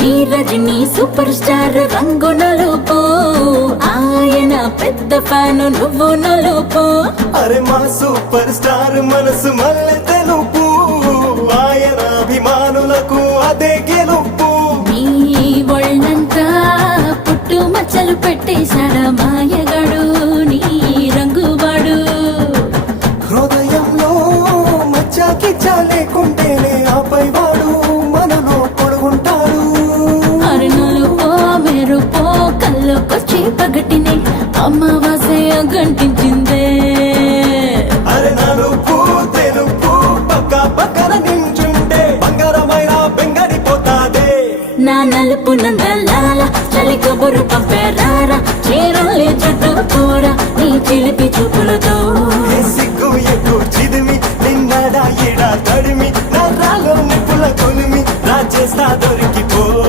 నీ Rajani super star రంగు నలుపు, ఆయన పెద్ద ఫ్యాను నువ్వు నలుపు. అరే మా సూపర్ స్టార్ మనసు మల్లె తెలుపు, ఆయన అభిమానులకు అదే గెలుపు. నీ ఒళ్ళంతా పుట్టు మచ్చలు పెట్టేశాడా మాయగాడు నీ రంగువాడు. హృదయంలో మచ్చాకి చాలేకుంటేనే ఆపై వాడు మనలో పొడుగుంటాడు. అరుణులుపో మెరుపో కళ్ళకొచ్చి పగటినే అమావాస్య గంటించిందే. అరే నలుపు తెలుపు పక్క పక్కన నించుంటే బంగారమైన బెంగడిపోతాదే. నా నలుపు నందలాల చలి కబురు పంపేరారా, చీరలే చుట్టూ కూడా నీ చిలిపి చూపులతో. ఏ సిగ్గు ఎక్కువ చిదిమి నిన్నడా ఎడా తడిమి నరాలో నిప్పుల కొలిమి రాజేస్తా దొరికిపో.